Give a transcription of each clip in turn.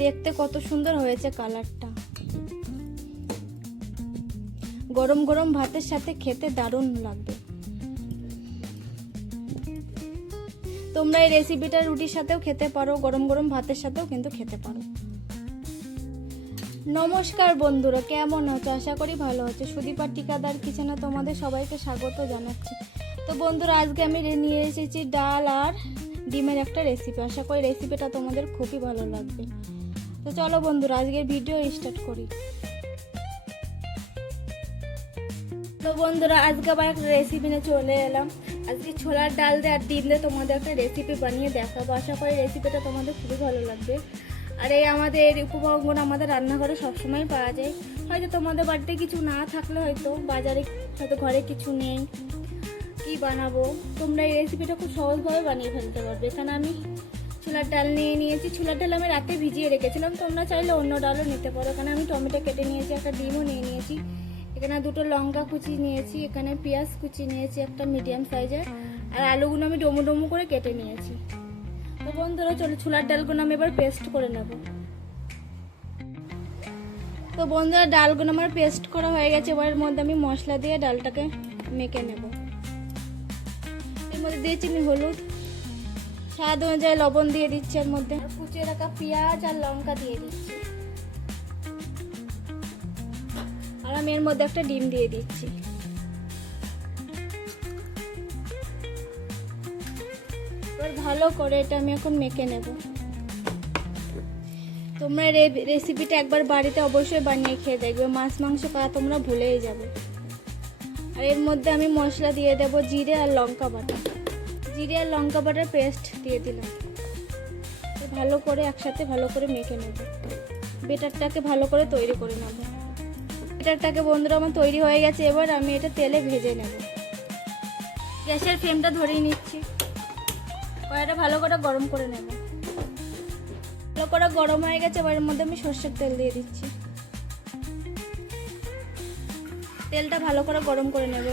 দেখতে কত সুন্দর হয়েছে কালারটা। গরম গরম ভাতের সাথে খেতে দারুণ লাগবে। তোমরা এই রেসিপিটা রুটির সাথেও খেতে পারো, গরম গরম ভাতের সাথেও কিন্তু খেতে পারো। নমস্কার বন্ধুরা, কেমন আছো? আশা করি ভালো আছো। সুদীপা টিকাদার কিচেনে তোমাদের সবাইকে স্বাগত জানাচ্ছি। তো বন্ধুরা, আজকে আমি নিয়ে এসেছি ডাল আর ডিমের একটা রেসিপি। আশা করি রেসিপিটা তোমাদের খুবই ভালো লাগবে। তো চলো বন্ধুরা, আজকের ভিডিও স্টার্ট করি। তো বন্ধুরা, আজকে আবার একটা রেসিপি নিয়ে চলে এলাম। আজকে ছোলার ডাল দিয়ে আর ডিম দিয়ে তোমাদের একটা রেসিপি বানিয়ে দেখাবো। আশা করি রেসিপিটা তোমাদের খুবই ভালো লাগবে। আর এই আমাদের উপকরণ আমাদের রান্নাঘরে সবসময় পাওয়া যায়। হয়তো তোমাদের বাড়িতে কিছু না থাকলে হয়তো বাজারে হয়তো ঘরে কিছু নেই, কি বানাবো, তোমরা এই রেসিপিটা খুব সহজভাবে বানিয়ে ফেলতে পারবে। এখানে আমি ছোলার ডাল নিয়ে নিয়েছি। ছোলার ডাল আমি রাতে ভিজিয়ে রেখেছিলাম, তোমরা চাইলে অন্য ডালও নিতে পারো। এখানে আমি টমেটো কেটে নিয়েছি, একটা ডিমও নিয়ে নিয়েছি, এখানে দুটো লঙ্কা কুচি নিয়েছি, এখানে পেঁয়াজ কুচি নিয়েছি একটা মিডিয়াম সাইজের, আর আলুগুলো আমি ডোমো ডোমো করে কেটে নিয়েছি। তো বন্ধুরা চলো, ছোলার ডালগুলো আমি এবার পেস্ট করে নেব। তো বন্ধুরা, ডালগুলো আমার পেস্ট করা হয়ে গেছে। এবার এর মধ্যে আমি মশলা দিয়ে ডালটাকে মেখে নেব। এর মধ্যে দিয়েছি আমি হলুদ, স্বাদ অনুযায়ী লবণ দিয়ে দিচ্ছি, এর মধ্যে কুচিয়ে রাখা পেঁয়াজ আর লঙ্কা দিয়ে দিচ্ছি, আর আমি এর মধ্যে একটা ডিম দিয়ে দিচ্ছি। এবার ভালো করে এটা আমি এখন মেখে নেব। তোমরা রেসিপিটা একবার বাড়িতে অবশ্যই বানিয়ে খেয়ে দেখবে, মাছ মাংস খাওয়া তোমরা ভুলেই যাবে। আর এর মধ্যে আমি মশলা দিয়ে দেব জিরে আর লঙ্কা বাটা। জিরে আর লঙ্কা বাটার পেস্ট দিয়ে দিলাম। ভালো করে একসাথে ভালো করে মেখে নেব। বেটারটাকে ভালো করে তৈরি করে নেব। বেটারটাকে বন্ধুরা আমার তৈরি হয়ে গেছে। এবার আমি এটা তেলে ভেজে নেব। গ্যাসের ফ্লেমটা ধরিয়ে নিচ্ছি। কড়াইটা ভালো করে গরম করে নেব। ভালো করে গরম হয়ে গেছে। এবার এর মধ্যে আমি সরষের তেল দিয়ে দিচ্ছি। তেলটা ভালো করে গরম করে নেব।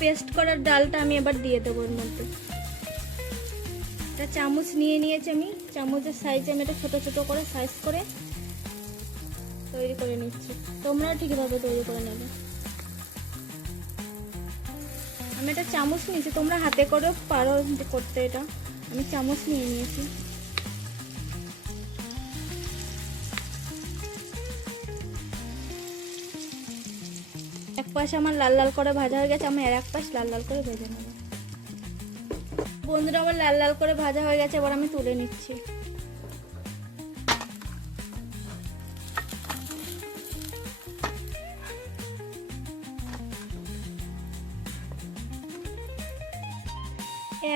পেস্ট করার ডালটা আমি এবার দিয়ে দেবো এর মধ্যে। একটা চামচ নিয়ে নিয়েছি আমি, চামচের সাইজে আমি এটা ছোট ছোট করে সাইজ করে তৈরি করে নিচ্ছি। তোমরা ঠিকভাবে তৈরি করে নেবে। আমি একটা চামচ নিয়েছি, তোমরা হাতে করেও পারো করতে। এটা আমি চামচ নিয়ে নিয়েছি। এক পাশ আমার লাল লাল করে ভাজা হয়ে গেছে, আমি আর এক পাশ লাল লাল করে ভেজে নেব। বন্ধুরা, আমার লাল লাল করে ভাজা হয়ে গেছে। এবার আমি তুলে নিচ্ছি।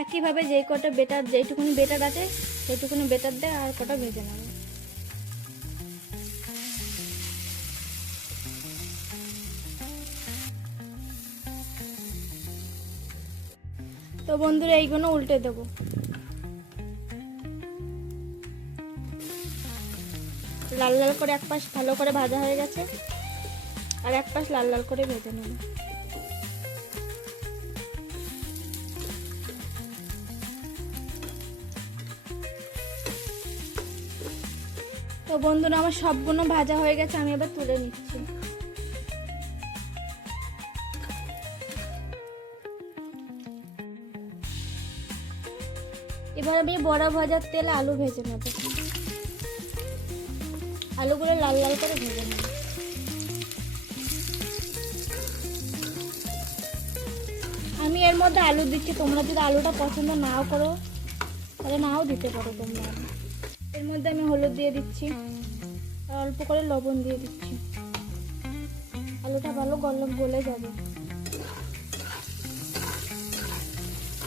একইভাবে যেই কটা বেটার, যেইটুকুনি বেটার আছে সেইটুকুনি বেটার দিয়ে আর কটা ভেজে নেব। তো বন্ধুরা, এইগুলো উল্টে দেব। লাল লাল করে এক পাশ ভালো করে ভাজা হয়ে গেছে, আর এক পাশ লাল লাল করে ভেজে নেব। তো বন্ধুরা, আমার সবগুলো ভাজা হয়ে গেছে, আমি এবার তুলে নিচ্ছি। এবার আমি বড়া ভাজার তেলে আলু ভেজে নেব। আলুগুলো লাল লাল করে ভেজে নেব। আমি এর মধ্যে আলু দিচ্ছি, তোমরা যদি আলুটা পছন্দ নাও করো তাহলে নাও দিতে পারো তোমরা। এর মধ্যে আমি হলুদ দিয়ে দিচ্ছি আর অল্প করে লবণ দিয়ে দিচ্ছি। আলুটা ভালো গলে যাবে।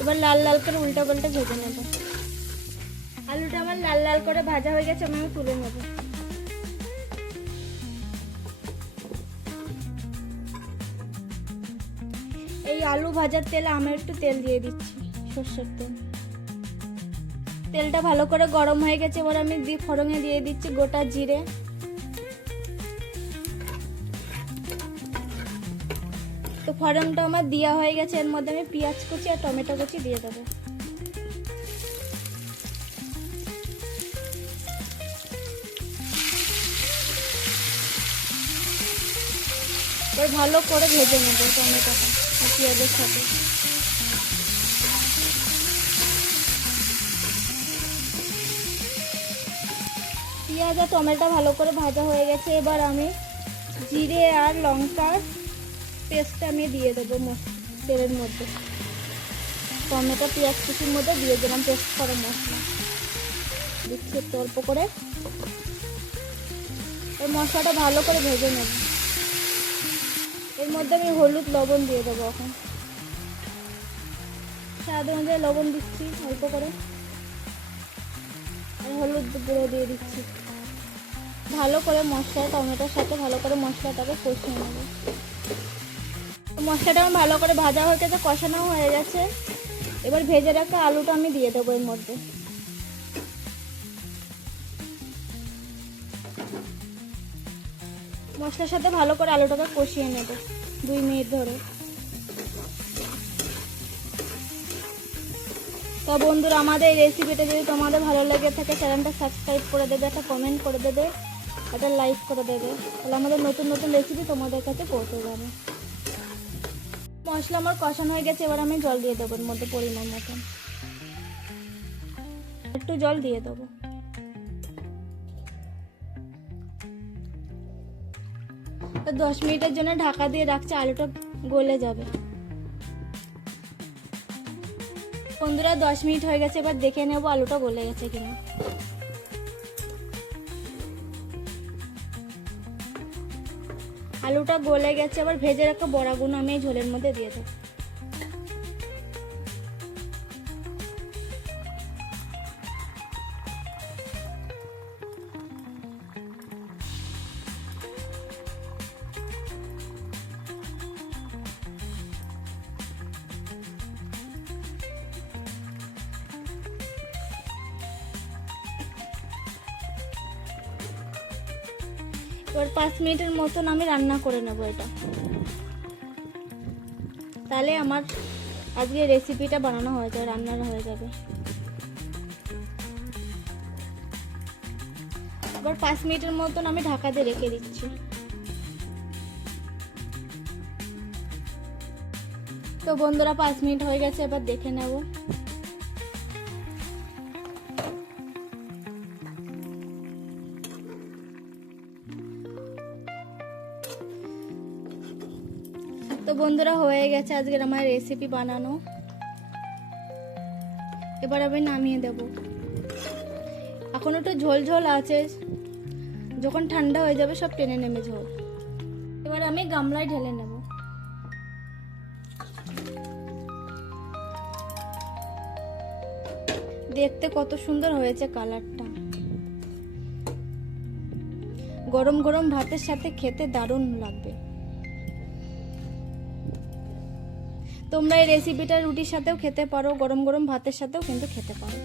এবার লাল লাল করে উল্টা পাল্টা ভেজে নেব। আলুটা আমার লাল লাল করে ভাজা হয়ে গেছে, আমি তুলে নেব। এই আলু ভাজার তেলে আমি একটু তেল দিয়ে দিচ্ছি, সরষের তেল। তেলটা ভালো করে গরম হয়ে গেছে। এবার আমি ফোড়নে দিয়ে দিচ্ছি গোটা জিরে, তো ফোড়নটা আমার দেওয়া হয়ে গেছে। এর মধ্যে আমি পেঁয়াজ কুচি আর টমেটো কুচি দিয়ে দেবো। এবার ভালো করে ভেজে নেব টমেটোটা আর পেঁয়াজের সাথে। পেঁয়াজ আর টমেটো ভালো করে ভাজা হয়ে গেছে। এবার আমি জিরে আর লঙ্কার পেস্টটা আমি দিয়ে দেবো তেলের মধ্যে। টমেটো পেঁয়াজ কুচির মধ্যে দিয়ে দিলাম পেস্ট করা মশলা, দিচ্ছি একটু অল্প করে। এই মশলাটা ভালো করে ভেজে নেব। এর মধ্যে আমি হলুদ লবণ দিয়ে দেবো। এখন স্বাদ অনুযায়ী লবণ দিচ্ছি অল্প করে, আর হলুদ গুঁড়ো দিয়ে দিচ্ছি। ভালো করে মশলা টমেটোর সাথে ভালো করে মশলাটাকে কষিয়ে নেব। মশলাটা আমার ভালো করে ভাজা হয়ে গেছে, কষানো হয়ে গেছে। এবার ভেজে রাখা আলুটা আমি দিয়ে দেবো এর মধ্যে। মশলার সাথে ভালো করে আলুটাকে কষিয়ে নেব 2 মিনিট ধরে। তো বন্ধুরা, আমাদের এই রেসিপিটা যদি তোমাদের ভালো লেগে থাকে চ্যানেলটা সাবস্ক্রাইব করে দেবে, একটা কমেন্ট করে দেবে, একটা লাইক করে দেবে, তাহলে আমাদের নতুন নতুন রেসিপি তোমাদের কাছে পৌঁছে যাবে। মশলা আমার কষানো হয়ে গেছে। এবার আমি জল দিয়ে দেবো এর মধ্যে পরিমাণ মতন, একটু জল দিয়ে দেবো। তো 10 মিনিটের জন্য ঢাকা দিয়ে রাখছি, আলুটা গলে যাবে। বন্ধুরা 10 মিনিট হয়ে গেছে, এবার দেখে নেব আলুটা গলে গেছে কিনা। আলুটা গলে গেছে। এবার ভেজে রাখা বড়াগুলো আমি এই ঝোলের মধ্যে দিয়ে দেবো। এবার 5 মিনিটের মতন আমি রান্না করে নেব এটা, তাহলে আমার আজকে রেসিপিটা বানানো হয়ে যাবে, রান্নাটা হয়ে যাবে। এবার 5 মিনিটের মতন আমি ঢাকা দিয়ে রেখে দিচ্ছি। তো বন্ধুরা 5 মিনিট হয়ে গেছে, এবার দেখে নেব। তো বন্ধুরা হয়ে গেছে আজকের আমার রেসিপি বানানো। এবার আমি নামিয়ে দেব। এখন একটু ঝোল ঝোল আছে, যখন ঠান্ডা হয়ে যাবে সব টেনে নেমে ঝোল। এবার আমি গামলায় ঢেলে নেব। দেখতে কত সুন্দর হয়েছে কালারটা, গরম গরম ভাতের সাথে খেতে দারুণ লাগবে। তোমরা এই রেসিপিটা রুটির সাথেও খেতে পারো, গরম গরম ভাতের সাথেও কিন্তু খেতে পারো।